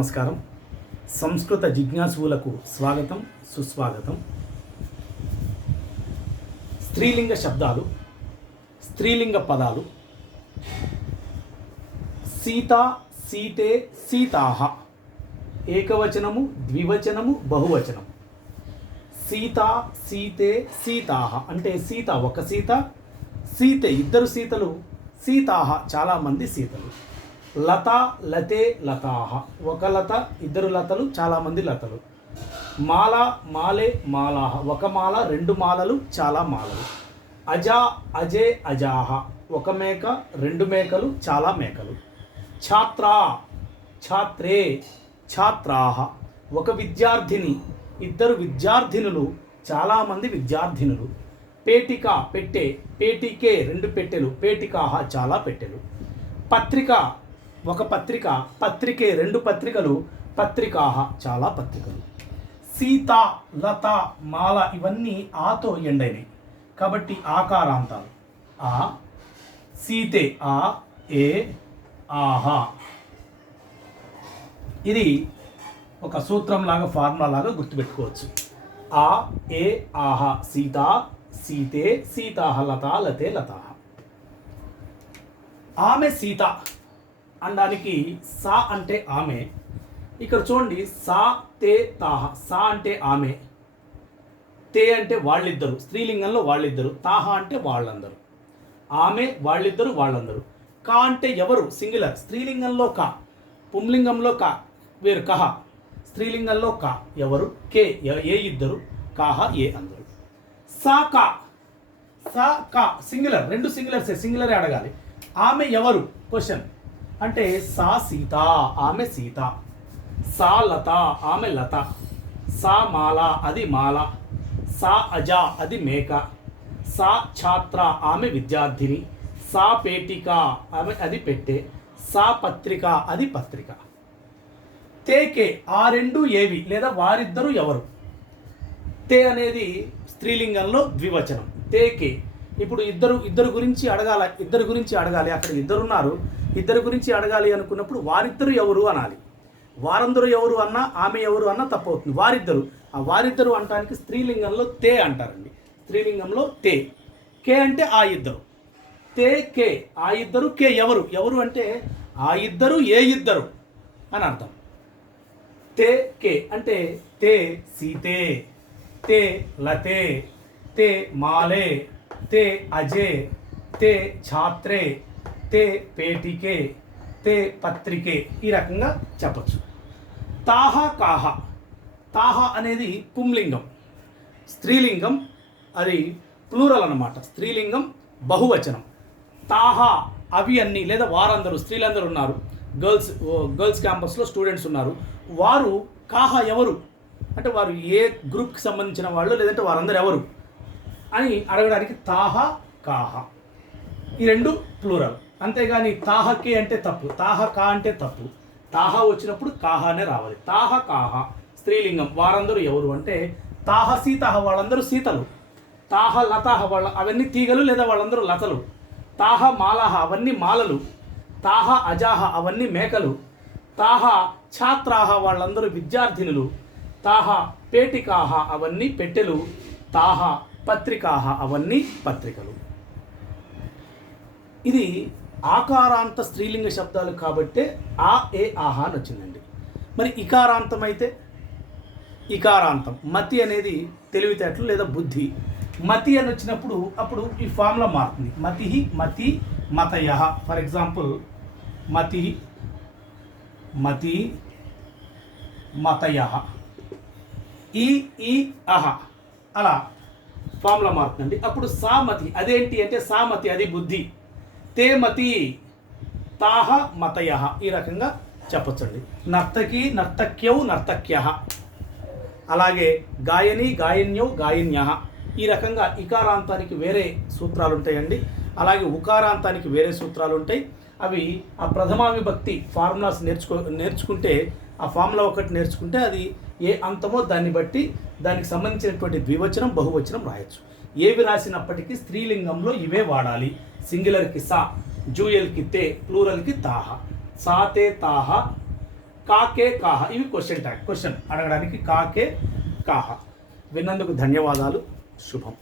నమస్కారం. సంస్కృత జిజ్ఞాసువులకు స్వాగతం, సుస్వాగతం. స్త్రీలింగ శబ్దాలు, స్త్రీలింగ పదాలు. సీత, సీతే, సీతాహ. ఏకవచనము, ద్వివచనము, బహువచనం. సీత, సీతే, సీతాహ అంటే సీత ఒక సీత, సీతే ఇద్దరు సీతలు, సీతాహ చాలామంది సీతలు. లత, లతే, లతాహ ఒక లత ఇద్దరు లతలు చాలామంది లతలు. మాల, మాలే, మాలాహ ఒక మాల రెండు మాలలు చాలా మాలలు. అజ, అజే, అజాహ ఒక మేక రెండు మేకలు చాలా మేకలు. ఛాత్ర, ఛాత్రే, ఛాత్రాహ ఒక విద్యార్థిని ఇద్దరు విద్యార్థినులు చాలామంది విద్యార్థినులు. పేటిక పెట్టె, పేటికే రెండు పెట్టెలు, పేటికాహ చాలా పెట్టెలు. పత్రిక ఒక పత్రిక, పత్రికే రెండు పత్రికలు, పత్రికాహ చాలా పత్రికలు. సీత, లత, మాల ఇవన్నీ ఆతో ఎండైనవి కాబట్టి ఆకారాంతాలు. ఆ, సీతే ఆ, ఏ, ఆహా. ఇది ఒక సూత్రంలాగా ఫార్ములా లాగా గుర్తుపెట్టుకోవచ్చు. ఆ, ఏ, ఆహా. సీత, సీతే, సీతాహ. లత, లతే, లతాహ. ఆమె సీత అనడానికి సా అంటే ఆమె. ఇక్కడ చూడండి, సా, తే, తాహ. సా అంటే ఆమె, తే అంటే వాళ్ళిద్దరు, స్త్రీలింగంలో వాళ్ళిద్దరు, తాహ అంటే వాళ్ళందరూ. ఆమె వాళ్ళిద్దరు వాళ్ళందరూ. కా అంటే ఎవరు, సింగులర్, స్త్రీలింగంలో కా, పుంలింగంలో కా వేరు కహ, స్త్రీలింగంలో కా ఎవరు, కే ఏ ఇద్దరు, కాహ ఏ అందరు. సా కా, సా కా సింగులర్, రెండు సింగులర్సే, సింగులరే అడగాలి. ఆమె ఎవరు క్వశ్చన్ అంటే సా సీత, ఆమె సీత. సా లత, ఆమె లత. సా మాల, అది మాల. సా అజ, అది మేక. సా ఛాత్ర, ఆమె విద్యార్థిని. సా పేటిక, ఆమె అది పెట్టె. సా పత్రిక, అది పత్రిక. తేకే ఆ రెండు ఏవి లేదా వారిద్దరు ఎవరు. తే అనేది స్త్రీలింగంలో ద్వివచనం. తేకే ఇప్పుడు ఇద్దరు గురించి అడగాలి. అక్కడ ఇద్దరున్నారు, ఇద్దరు గురించి అడగాలి అనుకున్నప్పుడు వారిద్దరు ఎవరు అనాలి. వారందరూ ఎవరు అన్నా, ఆమె ఎవరు అన్నా తప్పవుతుంది. వారిద్దరు, ఆ వారిద్దరు అనటానికి స్త్రీలింగంలో తే అంటారండి. స్త్రీలింగంలో తే. కే అంటే ఆ ఇద్దరు. తే కే ఆ ఇద్దరు. కే ఎవరు, ఎవరు అంటే ఆ ఇద్దరు ఏ ఇద్దరు అని అర్థం. తే కే అంటే తే సీతే, తే లతే, తే మాలే, తే అజే, తే ఛాత్రే, తే పేటికే, తే పత్రికే. ఈ రకంగా చెప్పచ్చు. తాహ కాహ. తాహ అనేది పుంలింగం, స్త్రీలింగం అది ప్లూరల్ అన్నమాట. స్త్రీలింగం బహువచనం. తాహ అవి అన్నీ లేదా వారందరూ, స్త్రీలందరూ ఉన్నారు. గర్ల్స్ క్యాంపస్లో స్టూడెంట్స్ ఉన్నారు. వారు కాహ ఎవరు అంటే వారు ఏ గ్రూప్కి సంబంధించిన వాళ్ళు లేదంటే వారందరూ ఎవరు అని అడగడానికి తాహ కాహ. ఈ రెండు ప్లూరల్. అంతేగాని తాహకే అంటే తప్పు, తాహ కా అంటే తప్పు. తాహ వచ్చినప్పుడు కాహ అనే రావాలి. తాహ కాహ స్త్రీలింగం. వారందరూ ఎవరు అంటే తాహ సీతాహ వాళ్ళందరూ సీతలు. తాహ లతాహ వాళ్ళ అవన్నీ తీగలు లేదా వాళ్ళందరూ లతలు. తాహ మాలాహ అవన్నీ మాలలు. తాహ అజాహ అవన్నీ మేకలు. తాహ ఛాత్రాహ వాళ్ళందరూ విద్యార్థినులు. తాహ పేటికాహ అవన్నీ పెట్టెలు. తాహ పత్రికాహ అవన్నీ పత్రికలు. ఇది ఆకారాంత స్త్రీలింగ శబ్దాలు కాబట్టే ఆ, ఏ, ఆహా అని వచ్చిందండి. మరి ఇకారాంతం అయితే ఇకారాంతం. మతి అనేది తెలివితేటలు లేదా బుద్ధి. మతి అని వచ్చినప్పుడు అప్పుడు ఈ ఫామ్లో మారుతుంది. మతి, మతి, మతయ. ఫర్ ఎగ్జాంపుల్ మతి, మతి, మతయ. ఈ అహ అలా ఫామ్లో మారుతుందండి. అప్పుడు సామతి అదేంటి అంటే సామతి అది బుద్ధి. తే మతి, తాహ మతయ. ఈ రకంగా చెప్పచ్చండి. నర్తకి, నర్తక్యౌ, నర్తక్య. అలాగే గాయని, గాయన్యౌ, గాయన్య. ఈ రకంగా ఇకారాంతానికి వేరే సూత్రాలు ఉంటాయండి. అలాగే ఉకారాంతానికి వేరే సూత్రాలు ఉంటాయి. అవి ఆ ప్రథమా విభక్తి ఫార్ములాస్ నేర్చుకుంటే ఆ ఫార్ములా ఒకటి నేర్చుకుంటే అది ఏ అంతమో దాన్ని బట్టి దానికి సంబంధించినటువంటి ద్వివచనం బహువచనం రాయొచ్చు. ఏవి రాసినప్పటికీ స్త్రీలింగంలో ఇవే వాడాలి. సింగులర్కి సా, డ్యూయల్కి తే, ప్లూరల్కి తాహ. సాతే తాహ, కాకే కాహ, ఇవి క్వశ్చన్ ట్యాగ్, క్వశ్చన్ అడగడానికి కాకే కాహ. విన్నందుకు ధన్యవాదాలు. శుభం.